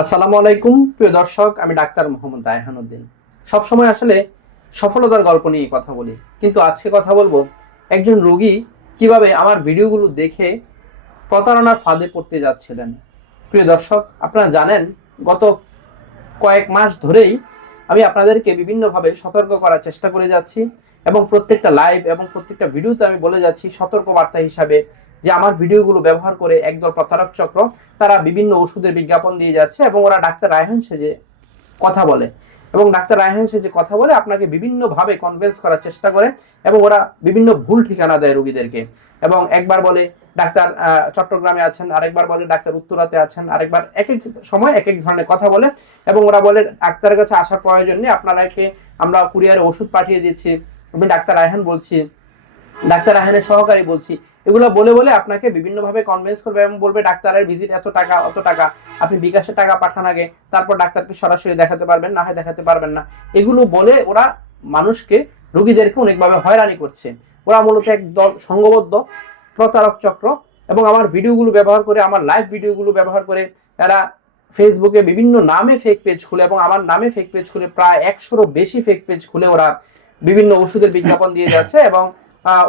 আসসালামু আলাইকুম, প্রিয় দর্শক, আমি ডাক্তার মোহাম্মদ রায়হান উদ্দিন। সবসময় আসলে সফলতার গল্প নিয়ে কথা বলি, কিন্তু আজকে কথা বলব একজন রোগী কীভাবে আমার ভিডিওগুলো দেখে প্রতারণার ফাঁদে পড়তে যাচ্ছিলেন। প্রিয় দর্শক, আপনারা জানেন, গত কয়েক মাস ধরেই আমি আপনাদেরকে বিভিন্নভাবে সতর্ক করার চেষ্টা করে যাচ্ছি এবং প্রত্যেকটা লাইভ এবং প্রত্যেকটা ভিডিওতে আমি বলে যাচ্ছি সতর্ক বার্তা হিসাবে যে আমার ভিডিওগুলো ব্যবহার করে একদল প্রতারক চক্র তারা বিভিন্ন ওষুধের বিজ্ঞাপন দিয়ে যাচ্ছে এবং ওরা ডাক্তার রায়হান সেজে কথা বলে। এবং ডাক্তার রায়হান সেজে কথা বলে আপনাকে বিভিন্নভাবে কনভিন্স করার চেষ্টা করে এবং ওরা বিভিন্ন ভুল ঠিকানা দেয় রোগীদেরকে। এবং একবার বলে ডাক্তার চট্টগ্রামে আছেন, আরেকবার বলে ডাক্তার উত্তরাতে আছেন, আরেকবার এক এক সময় এক এক ধরনের কথা বলে এবং ওরা বলে, ডাক্তারের কাছে আসার প্রয়োজন নেই আপনারাকে আমরা কুরিয়ারে ওষুধ পাঠিয়ে দিচ্ছি, আমি ডাক্তার রায়হান বলছি, ডাক্তার রায়হানের সহকারী বলছি। এগুলো বলে বলে আপনাকে বিভিন্নভাবে কনভিন্স করবে এবং বলবে, ডাক্তারের ভিজিট এত টাকা, অত টাকা। আপনি বিকাশে টাকা পাঠান আগে, তারপর ডাক্তারকে সরাসরি দেখাতে পারবেন, না হয় দেখাতে পারবেন না। এগুলো বলে ওরা মানুষকে, রোগীদেরকে অনেকভাবে হয়রানি করছে। ওরা মূলত এক দল সংঘবদ্ধ প্রতারক চক্র এবং আমার ভিডিওগুলো ব্যবহার করে, আমার লাইভ ভিডিওগুলো ব্যবহার করে এরা ফেসবুকে বিভিন্ন নামে ফেক পেজ খুলে এবং আমার নামে ফেক পেজ খুলে প্রায় একশোরও বেশি ফেক পেজ খুলে ওরা বিভিন্ন ওষুধের বিজ্ঞাপন দিয়ে যাচ্ছে এবং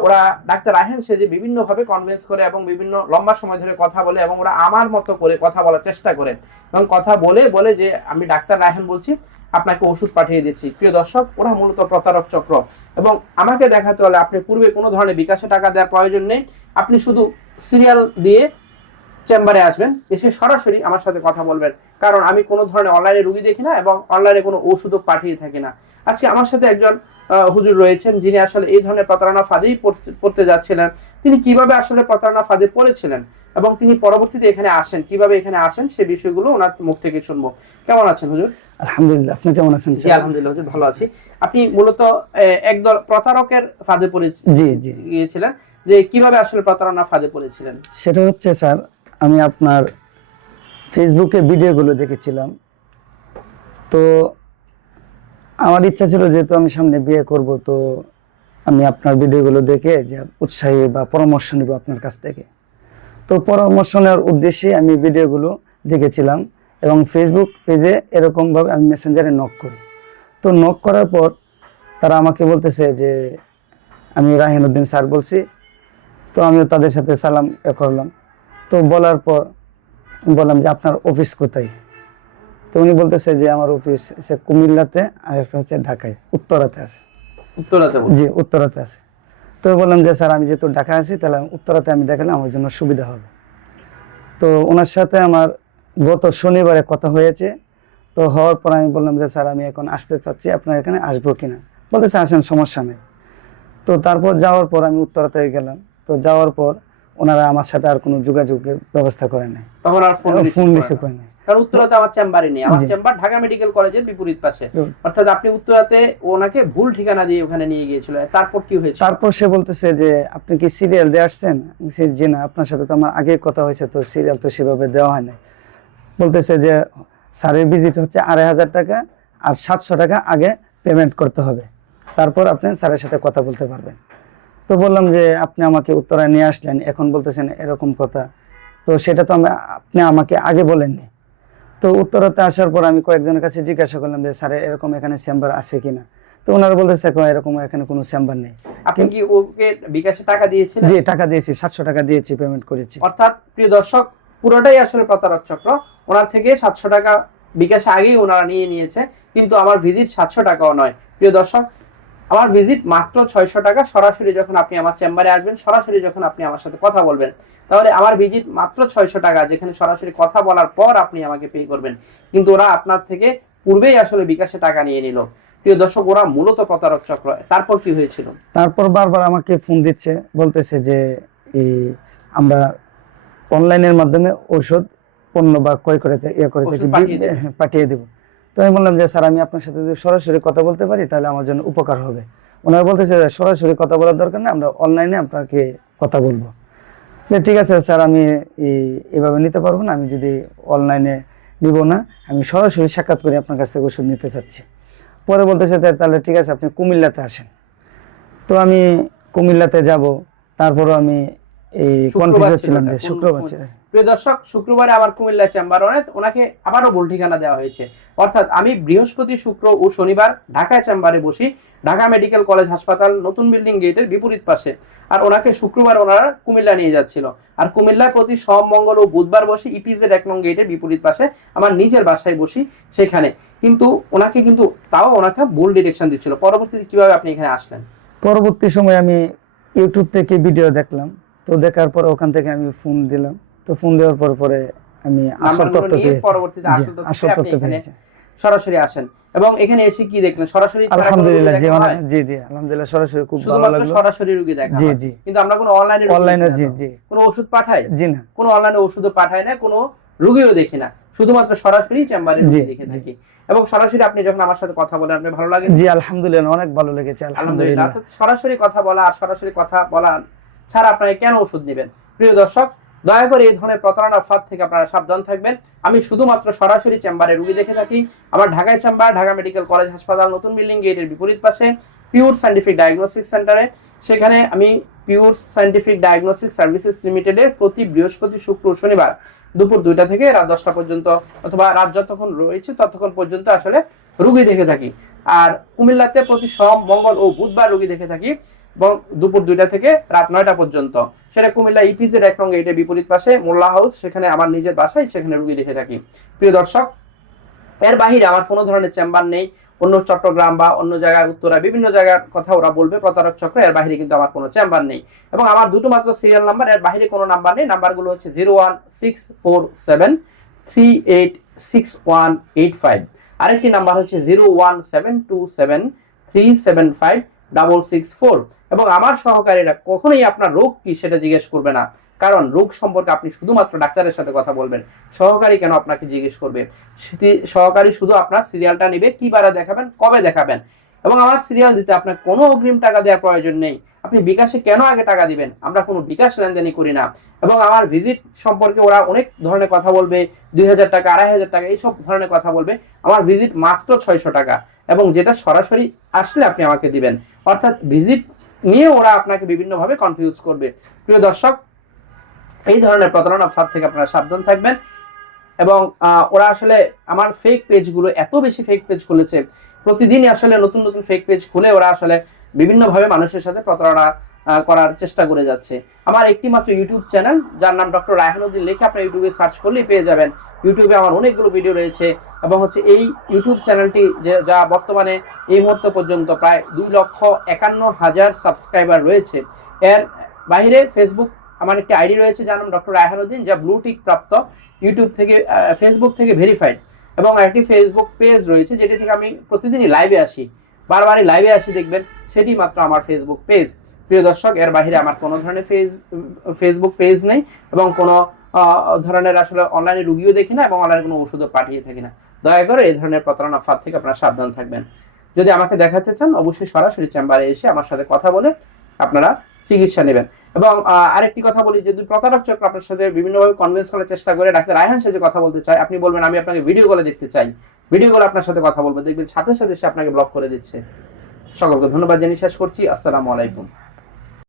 ওরা ডাক্তার রাহেন যে বিভিন্নভাবে কনভিন্স করে এবং বিভিন্ন লম্বা সময় ধরে কথা বলে এবং ওরা আমার মতো করে কথা বলার চেষ্টা করে। এবং কথা বলে বলে যে, আমি ডাক্তার রাহেন বলছি, আপনাকে ওষুধ পাঠিয়ে দিচ্ছি। প্রিয় দর্শক, ওরা মূলত প্রতারক চক্র। এবং আমাকে দেখাতে হলে আপনি পূর্বে কোনো ধরনের বিকাশে টাকা দেওয়ার প্রয়োজন নেই। আপনি শুধু সিরিয়াল দিয়ে চেম্বারে আসবেন, এসে সরাসরি আমার সাথে কথা বলবেন। কারণ আমি কোনো ধরনের অনলাইনে রুগী দেখি না এবং অনলাইনে কোনো ওষুধও পাঠিয়ে থাকি না। আজকে আমার সাথে একজন হুজুর রয়েছেন যিনি আসলে এই ধরনের প্রতারণা ফাঁদেই পড়তে- যাচ্ছিলেন তিনি কীভাবে আসলে প্রতারণা ফাঁদে পড়েছিলেন এবং তিনি পরবর্তীতে এখানে আসেন কীভাবে এখানে আসেন সে বিষয়গুলো ওনার মুখ থেকে শুনব। কেমন আছেন হুজুর? আলহামদুলিল্লাহ আপনি কেমন আছেন জি আলহামদুলিল্লাহ হুজুর ভালো আছি। আপনি মূলত একদল প্রতারকের ফাঁদে পড়ে জি জি। গিয়েছিলেন যে কীভাবে আসলে প্রতারণা ফাঁদে পড়েছিলেন? সেটা হচ্ছে স্যার আমি আপনার ফেসবুকে ভিডিওগুলো দেখেছিলাম। তো আমার ইচ্ছা ছিল যেহেতু আমি সামনে বিয়ে করব, তো আমি আপনার ভিডিওগুলো দেখে যে উৎসাহী বা পরামর্শ নেব আপনার কাছ থেকে। তো পরামর্শ নেওয়ার উদ্দেশ্যে আমি ভিডিওগুলো দেখেছিলাম এবং ফেসবুক পেজে এরকমভাবে আমি মেসেঞ্জারে নক করি। তো নক করার পর তারা আমাকে বলতেছে যে, আমি রাহিনুদ্দিন স্যার বলছি, তো আমিও তাদের সাথে সালাম এ করলাম। তো বলার পর বললাম যে, আপনার অফিস কোথায়? তো উনি বলতেছে যে আমার অফিস সে কুমিল্লাতে আর একটা হচ্ছে ঢাকায় উত্তরাতে আছে। উত্তরাতে জি উত্তরাতে আছে। তো বললাম যে স্যার আমি যেহেতু ঢাকা আছি তাহলে উত্তরাতে আমি দেখালে আমার জন্য সুবিধা হবে। তো ওনার সাথে আমার গত শনিবারে কথা হয়েছে। তো হওয়ার পর আমি বললাম যে স্যার আমি এখন আসতে চাচ্ছি আপনার এখানে আসব কিনা? বলতেছে আসেন সমস্যা নেই। তো তারপর যাওয়ার পর আমি উত্তরাতে গেলাম। তো যাওয়ার পর ওনারা আমার সাথে আর কোনো যোগাযোগের ব্যবস্থা করে নাই। তখন আর ফোন ফোন রিসিভ করে নাই। কারণ উত্তরাতে আমার চেম্বারে নেই। আমার চেম্বার ঢাকা মেডিকেল কলেজের বিপরীত পাশে। অর্থাৎ আপনি উত্তরাতে ওনাকে ভুল ঠিকানা দিয়ে ওখানে নিয়ে গিয়েছিল। তারপর কি হয়েছে তারপর সে বলতেছে যে আপনি কি সিরিয়াল দিয়ে আসছেন? জি না আপনার সাথে তো আমার আগে কথা হয়েছে তো সিরিয়াল তো সেভাবে দেওয়া হয় নাই। বলতেছে যে স্যারের ভিজিট হচ্ছে আড়াই হাজার টাকা আর সাতশো টাকা আগে পেমেন্ট করতে হবে। তারপর আপনি স্যারের সাথে কথা বলতে পারবেন। তো বললাম যে আপনি আমাকে উত্তরায় নিয়ে আসলেন এখন বলতেছেন এরকম কথা। তো সেটা তো আমি আপনি আমাকে আগে বলেননি। তো উত্তরাতে আসার পর আমি কয়েকজনের কাছে জিজ্ঞাসা করলাম যে স্যারের এরকম এখানে চেম্বার আছে কিনা? তো ওনারা বলতেছে "কো, এরকম এখানে কোনো চেম্বার নেই। আপনি কি ওকে বিকাশে টাকা দিয়েছিলেন? জি টাকা দিয়েছি সাতশো টাকা দিয়েছি পেমেন্ট করেছি। অর্থাৎ প্রিয় দর্শক পুরোটাই আসলে প্রতারক চক্র। ওনার থেকে সাতশো টাকা বিকাশে আগেই ওনারা নিয়ে নিয়েছে কিন্তু আমার ভিজিট সাতশো টাকাও নয়। প্রিয় দর্শক আমার ভিজিট মাত্র ছয়শো টাকা। সরাসরি যখন আপনি আমার চেম্বারে আসবেন সরাসরি যখন আপনি আমার সাথে কথা বলবেন তাহলে আমার ভিজিট মাত্র ছয়শো টাকা যেখানে সরাসরি কথা বলার পর আপনি আমাকে পে করবেন। কিন্তু ওরা আপনার থেকে পূর্বেই আসলে বিকাশে টাকা নিয়ে নিল। প্রিয় দর্শক ওরা মূলত প্রতারক চক্র। তারপর কি হয়েছিল? তারপর বারবার আমাকে ফোন দিচ্ছে বলতেছে যে আমরা অনলাইনের মাধ্যমে ঔষধ পণ্য বা ক্রয় করে ইয়ে করে থাকি পাঠিয়ে দেবে। তো আমি বললাম যে, স্যার, আমি আপনার সাথে যদি সরাসরি কথা বলতে পারি, তাহলে আমার জন্য উপকার হবে। ওনারা বলতেছে সরাসরি কথা বলার দরকার নেই, আমরা অনলাইনে আপনাকে কথা বলব। যে, ঠিক আছে স্যার, আমি এভাবে নিতে পারব না, আমি যদি অনলাইনে নিব না, আমি সরাসরি সাক্ষাৎ করে আপনার কাছ থেকে ওষুধ নিতে চাচ্ছি। পরে বলতেছে "তা- তাহলে ঠিক আছে, আপনি কুমিল্লাতে আসেন। তো আমি কুমিল্লাতে যাব, তারপরও আমি এই কনফিউজ ছিলাম যে? শুক্রবার ছিল প্রিয় দর্শক শুক্রবারে আমার কুমিল্লা চেম্বার অনেক ওনাকে আবারও ভুল ঠিকানা দেওয়া হয়েছে। অর্থাৎ আমি বৃহস্পতি শুক্র ও শনিবার ঢাকা চেম্বারে বসি ঢাকা মেডিকেল কলেজ হাসপাতাল নতুন বিল্ডিং গেটের বিপরীত পাশে। আর ওনাকে শুক্রবার ওনারা কুমিল্লা নিয়ে যাচ্ছিল। আর কুমিল্লার প্রতি সব মঙ্গল ও বুধবার বসি ইপিজেড এক নং গেটের বিপরীত পাশে আমার নিজের বাসায় বসি সেখানে। কিন্তু ওনাকে কিন্তু তাও ওনাকে ভুল ডিরেকশন দিচ্ছিল। পরবর্তীতে কীভাবে আপনি এখানে আসলেন? পরবর্তী সময় আমি ইউটিউব থেকে ভিডিও দেখলাম। তো দেখার পর ওখান থেকে আমি ফোন দিলাম। তো ফোন দেওয়ার পর পরে আমি আসল তথ্য পেয়েছি। পরবর্তীতে আসল তথ্য এখানে পেয়েছি। সরাসরি আসেন। এবং এখানে এসে কি দেখলেন? সরাসরি আলহামদুলিল্লাহ জি দেখা জি জি আলহামদুলিল্লাহ সরাসরি খুব ভালো লাগল। সরাসরি রোগী দেখা জি জি। কিন্তু আমরা কোনো অনলাইনে অনলাইনে জি জি। কোনো ওষুধ পাঠাই জি না। কোনো অনলাইনে ওষুধও পাঠায় না কোনো রোগীও দেখি না। শুধুমাত্র সরাসরি চেম্বারে জি, দেখে থাকি। এবং সরাসরি আপনি যখন আমার সাথে কথা বলেন আপনি ভালো লাগে জি আলহামদুলিল্লাহ অনেক ভালো লেগেছে আলহামদুলিল্লাহ। আলহামদুলিল্লাহ। সরাসরি কথা বলা আর সরাসরি কথা বলা ছাড়া আপনারা কেন ওষুধ নেবেন? প্রিয় দর্শক, দয়া করে এই ধরনের প্রতারণার ফাঁদ থেকে আপনারা সাবধান থাকবেন। আমি শুধুমাত্র সরাসরি চেম্বারে রুগী দেখে থাকি। আমার ঢাকায় চেম্বার, ঢাকা মেডিকেল কলেজ হাসপাতাল, নতুন বিল্ডিং গেটের বিপরীত পাশে পিওর সায়েন্টিফিক ডায়াগনস্টিক সেন্টারে সেখানে আমি পিওর সায়েন্টিফিক ডায়াগনস্টিক সার্ভিসেস লিমিটেডের প্রতি বৃহস্পতি, শুক্র, শনিবার দুপুর দুইটা থেকে রাত দশটা পর্যন্ত অথবা রাত যতক্ষণ রয়েছে ততক্ষণ পর্যন্ত আসলে রুগী দেখে থাকি। আর কুমিল্লাতে প্রতি সোম, মঙ্গল ও বুধবার রুগী দেখে থাকি। দুপুর দুইটা থেকে রাত নয়টা পর্যন্ত। সেটা কুমিল্লা ইপিজেড এক নং গেটের বিপরীত পাশে মোল্লা হাউস, সেখানে আমার নিজের বাসায় সেখানে রুগী দেখে থাকি। প্রিয় দর্শক, এর বাহিরে আমার কোনো ধরনের চেম্বার নেই। অন্য চট্টগ্রাম বা অন্য জায়গায় উত্তরা, বিভিন্ন জায়গার কথা ওরা বলবে, প্রতারক চক্র, এর বাহিরে কিন্তু আমার কোনো চেম্বার নেই। এবং আমার দুটো মাত্র সিরিয়াল নাম্বার এর বাহিরে কোনো নাম্বার নেই। নাম্বারগুলো হচ্ছে zero one six four seven three eight six one eight five আরেকটি নাম্বার হচ্ছে zero one seven two seven three seven five double six four এবং আমার সহকারীরা কখনোই আপনার রোগ কি সেটা জিজ্ঞেস করবে না। কারণ রোগ সম্পর্কে আপনি শুধুমাত্র ডাক্তারের সাথে কথা বলবেন। সহকারী কেন আপনাকে জিজ্ঞেস করবে? সহকারী শুধু আপনার সিরিয়ালটা নেবে, কি বারে দেখাবেন, কবে দেখাবেন? এবং আমার সিরিয়াল দিতে আপনার কোনো অগ্রিম টাকা দেওয়ার প্রয়োজন নেই। আপনি বিকাশে কেন আগে টাকা দিবেন? আমরা কোনো বিকাশ লেনদেনই করি না। এবং আমার ভিজিট সম্পর্কে ওরা অনেক ধরনের কথা বলবে, দুই হাজার টাকা, আড়াই হাজার টাকা, এইসব ধরনের কথা বলবে। আমার ভিজিট মাত্র ছয়শো টাকা। এবং যেটা সরাসরি আসলে আপনি আমাকে দিবেন। অর্থাৎ ভিজিট নিয়ে ওরা আপনাকে বিভিন্নভাবে কনফিউজ করবে। প্রিয় দর্শক, এই ধরনের প্রতারণা ফাঁদ থেকে আপনারা সাবধান থাকবেন এবং ওরা আসলে আমার ফেক পেজগুলো এত বেশি ফেক পেজ খুলেছে। প্রতিদিনই আসলে নতুন নতুন ফেক পেজ খুলে ওরা আসলে বিভিন্নভাবে মানুষের সাথে প্রতারণা করার চেষ্টা করে যাচ্ছে। আমার একটি মাত্র ইউটিউব চ্যানেল যার নাম ডক্টর রায়হানুদ্দিন লিখে আপনার ইউটিউবে সার্চ করলেই পেয়ে যাবেন। ইউটিউবে আমার অনেকগুলো ভিডিও রয়েছে এবং হচ্ছে এই ইউটিউব চ্যানেলটি যে, যা বর্তমানে এই মুহূর্ত পর্যন্ত প্রায় দুই লক্ষ একান্ন হাজার সাবস্ক্রাইবার রয়েছে। এর বাইরে ফেসবুক আমার একটি আইডি রয়েছে, যার নাম ডক্টর রায়হানুদ্দিন যা ব্লুটিক প্রাপ্ত ইউটিউব থেকে ফেসবুক থেকে ভেরিফাইড এবং একটি ফেসবুক পেজ রয়েছে, যেটি থেকে আমি প্রতিদিনই লাইভে আসি। বারবারই লাইভে আসি, দেখবেন, সেটি মাত্র আমার ফেসবুক পেজ প্রিয় দর্শক, এর বাইরে আমার কোনো ধরনের ফেস ফেসবুক পেজ নেই এবং কোনো ধরনের আসলে অনলাইনে রুগীও দেখি না এবং অনলাইনে কোনো ওষুধও পাঠিয়ে থাকি না। দয়া করে এই ধরনের প্রতারণা ফাঁদ থেকে আপনারা সাবধান থাকবেন। যদি আমাকে দেখাতে চান, অবশ্যই সরাসরি চেম্বারে এসে আমার সাথে কথা বলে আপনারা চিকিৎসা নেবেন। এবং আরেকটি কথা বলি যদি প্রতারক চক্র আপনার সাথে বিভিন্নভাবে কনভিন্স করার চেষ্টা করে, ডাক্তার রায়হান সাথে কথা বলতে চাই আপনি বলবেন, আমি আপনাকে ভিডিও কলে দেখতে চাই। ভিডিও কলে আপনার সাথে কথা বলব। দেখবেন, সাথে সাথে সে আপনাকে ব্লক করে দিচ্ছে। সকলকে ধন্যবাদ জানিয়ে শেষ করছি। আসসালামু আলাইকুম।